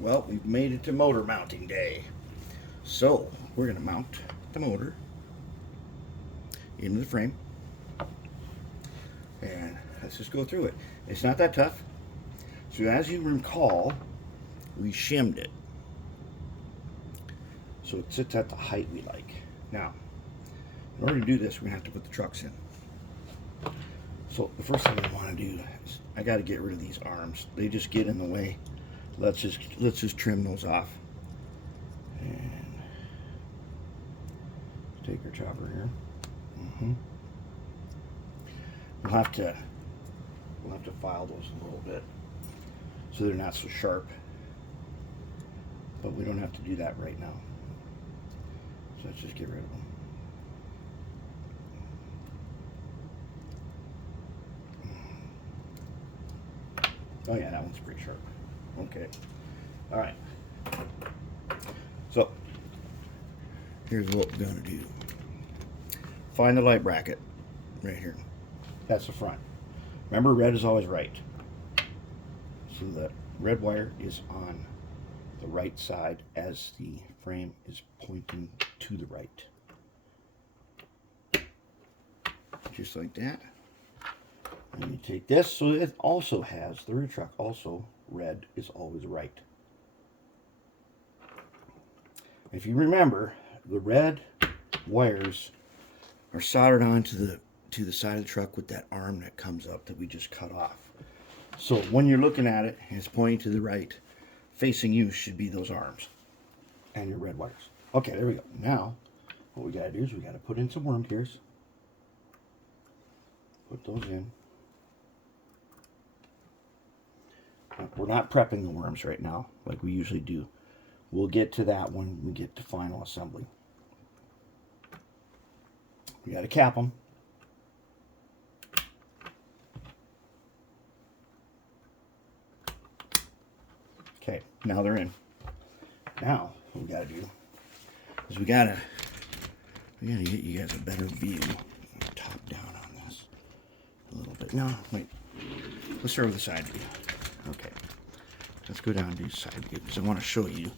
Well, we've made it to motor mounting day. So, we're going to mount the motor into the frame. And let's just go through it. It's not that tough. So, as you recall, we shimmed it. So, it sits at the height we like. Now, in order to do this, we're going to have to put the trucks in. So, the first thing I want to do is I got to get rid of these arms. They just get in the way. Let's just trim those off. And take our chopper here. We'll have to file those a little bit so they're not so sharp. But we don't have to do that right now. So let's just get rid of them. Oh yeah, that one's pretty sharp. Okay. All right. So here's what we're going to do. Find the light bracket right here. That's the front. Remember, red is always right. So the red wire is on the right side as the frame is pointing to the right. Just like that. And you take this, so it also has, the rear truck also, red is always right. If you remember, the red wires are soldered onto the side of the truck with that arm that comes up that we just cut off. So when you're looking at it and it's pointing to the right, facing you should be those arms and your red wires. Okay, there we go. Now, what we gotta do is we gotta put in some worm gears. Put those in. We're not prepping the worms right now like we usually do. We'll get to that when we get to final assembly. We got to cap them. Okay, now they're in. Now what we got to do is we got to get you guys a better view. Top down on this a little bit. No, wait. Let's start with the side view. Okay, let's go down to the side view because I want to show you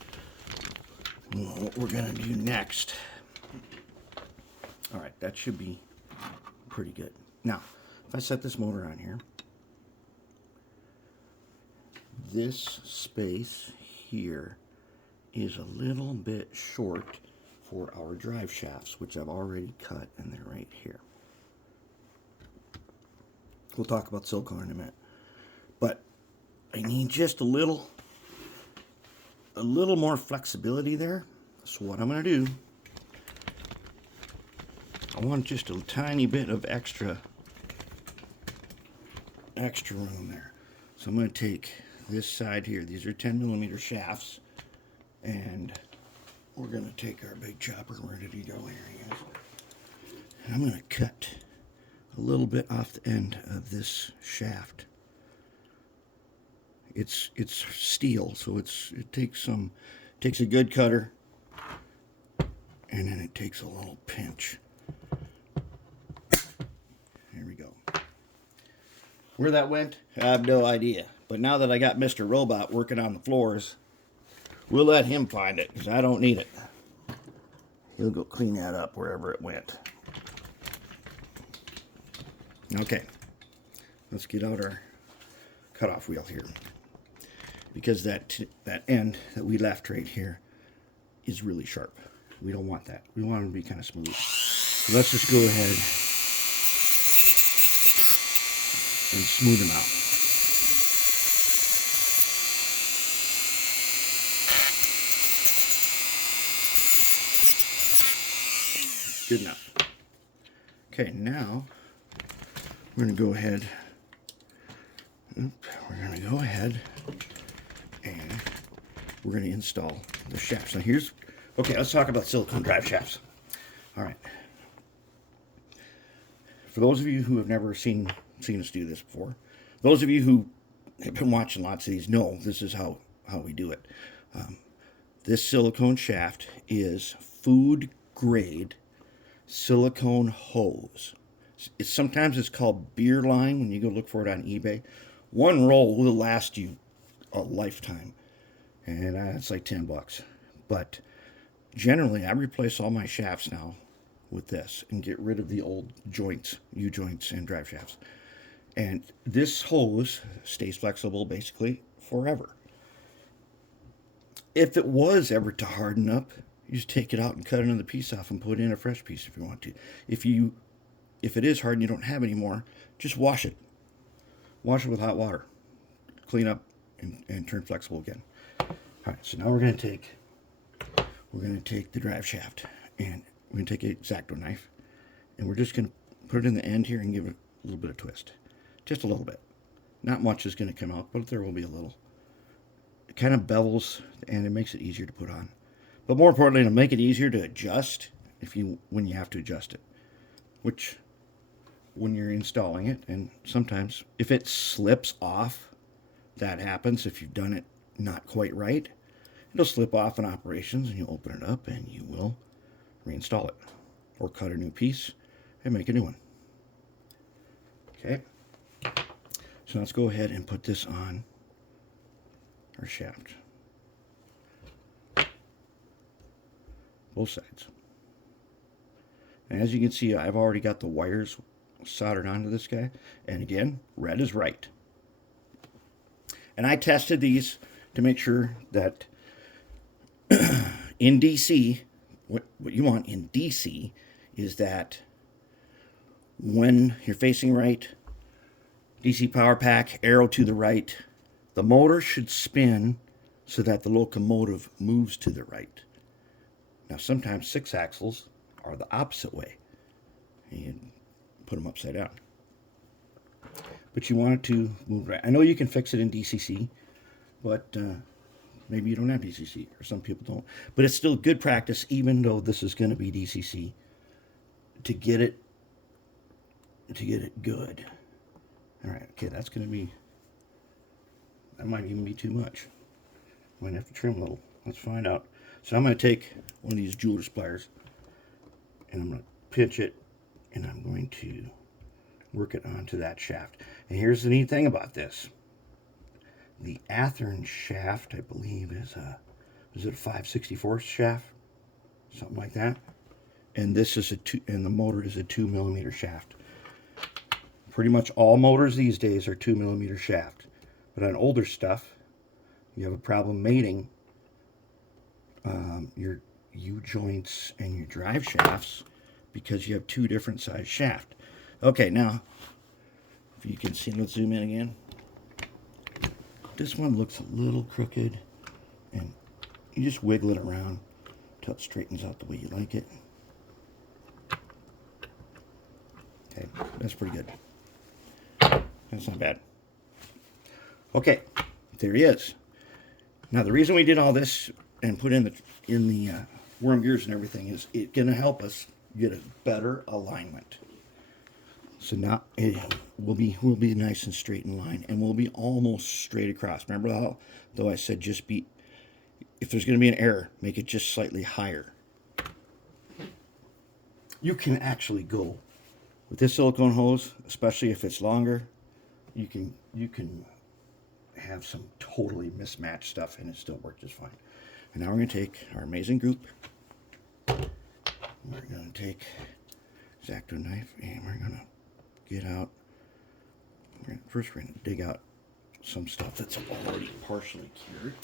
what we're going to do next. All right, that should be pretty good. Now, if I set this motor on here, this space here is a little bit short for our drive shafts, which I've already cut, and they're right here. We'll talk about silicone in a minute. But I need just a little more flexibility there. So what I'm going to do, I want just a tiny bit of extra room there. So I'm going to take this side here. These are 10mm shafts, and we're going to take our big chopper. Where did he go? Here he is. And I'm going to cut a little bit off the end of this shaft. It's steel, so it takes a good cutter, and then it takes a little pinch. There we go. Where that went, I have no idea. But now that I got Mr. Robot working on the floors, we'll let him find it, because I don't need it. He'll go clean that up wherever it went. Okay, let's get out our cutoff wheel here, because that end that we left right here is really sharp. We don't want that. We want it to be kind of smooth. So let's just go ahead and smooth them out. Good enough. Okay, now we're going to go ahead. And we're going to install the shafts. Now okay, let's talk about silicone drive shafts. All right. For those of you who have never seen us do this before, those of you who have been watching lots of these know this is how we do it. This silicone shaft is food grade silicone hose. Sometimes it's called beer line when you go look for it on eBay. One roll will last you a lifetime. and it's like 10 bucks. But generally, I replace all my shafts now with this and get rid of the old joints, U-joints and drive shafts. And this hose stays flexible basically forever. If it was ever to harden up, you just take it out and cut another piece off and put in a fresh piece if you want to. If it is hard and you don't have any more, just wash it. Wash it with hot water. Clean up and turn flexible again. All right, so now we're going to take the drive shaft and we're going to take an X-Acto knife and we're just going to put it in the end here and give it a little bit of twist. Just a little bit. Not much is going to come out, but there will be a little. It kind of bevels and it makes it easier to put on. But more importantly, it'll make it easier to adjust when you have to adjust it. Which, when you're installing it, and sometimes if it slips off, that happens if you've done it not quite right. It'll slip off in operations and you open it up and you will reinstall it. Or cut a new piece and make a new one. Okay. So let's go ahead and put this on our shaft. Both sides. And as you can see, I've already got the wires soldered onto this guy. And again, red is right. And I tested these to make sure that in DC, what you want in DC is that when you're facing right, DC power pack, arrow to the right, the motor should spin so that the locomotive moves to the right. Now sometimes 6-axles are the opposite way. And you put them upside down. But you want it to move right. I know you can fix it in DCC, but maybe you don't have DCC, or some people don't. But it's still good practice, even though this is going to be DCC, to get it good. All right, okay, that might even be too much. Might have to trim a little. Let's find out. So I'm going to take one of these jeweler's pliers, and I'm going to pinch it, and I'm going to work it onto that shaft. And here's the neat thing about this. The Athearn shaft, I believe, is it a 5/64 shaft? Something like that. And this is and the motor is a 2mm shaft. Pretty much all motors these days are 2mm shaft. But on older stuff, you have a problem mating your U-joints and your drive shafts because you have two different size shaft. Okay, now, if you can see, let's zoom in again. This one looks a little crooked, and you just wiggle it around until it straightens out the way you like it. Okay, that's pretty good. That's not bad. Okay, there he is. Now the reason we did all this and put in the worm gears and everything is it's going to help us get a better alignment. So now it will be nice and straight in line, and we'll be almost straight across. Remember how, though I said just be, if there's going to be an error, make it just slightly higher. You can actually go with this silicone hose, especially if it's longer. You can have some totally mismatched stuff and it still works just fine. And now we're going to take our amazing group. We're going to take X-Acto knife and we're going to get out. First we're going to dig out some stuff that's already partially cured.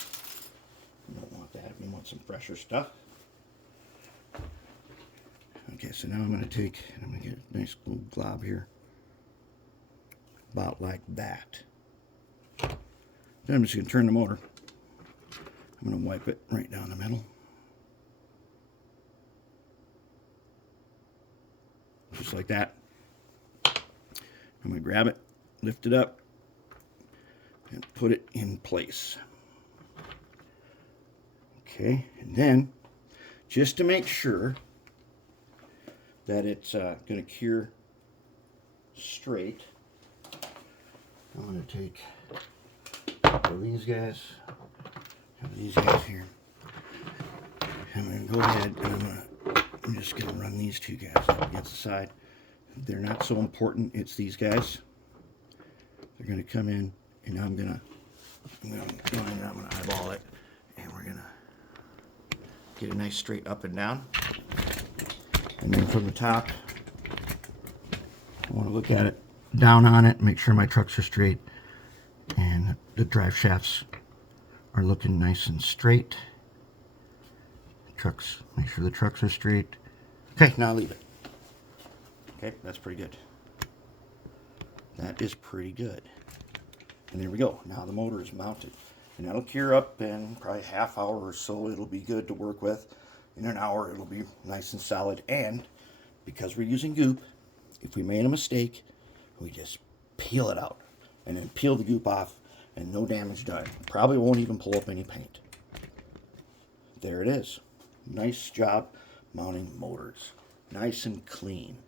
We don't want that. We want some fresher stuff. Okay, so now I'm going to get a nice little glob here. About like that. Then I'm just going to turn the motor. I'm going to wipe it right down the middle. Just like that. I'm going to grab it, lift it up, and put it in place. Okay, and then, just to make sure that it's going to cure straight, I'm going to take these guys, here. I'm going to go ahead and I'm just going to run these two guys up against the side. They're not so important. It's these guys. They're going to come in, and I'm going to eyeball it Get it nice straight up and down. And then from the top, I want to look at it down on it, make sure my trucks are straight and the drive shafts are looking nice and straight. Trucks, make sure the trucks are straight. Okay, now leave it. Okay, that's pretty good. That is pretty good. And there we go. Now the motor is mounted. And that'll cure up in probably a half hour or so. It'll be good to work with. In an hour, it'll be nice and solid. And because we're using goop, if we made a mistake, we just peel it out. And then peel the goop off and no damage done. Probably won't even pull up any paint. There it is. Nice job mounting motors. Nice and clean.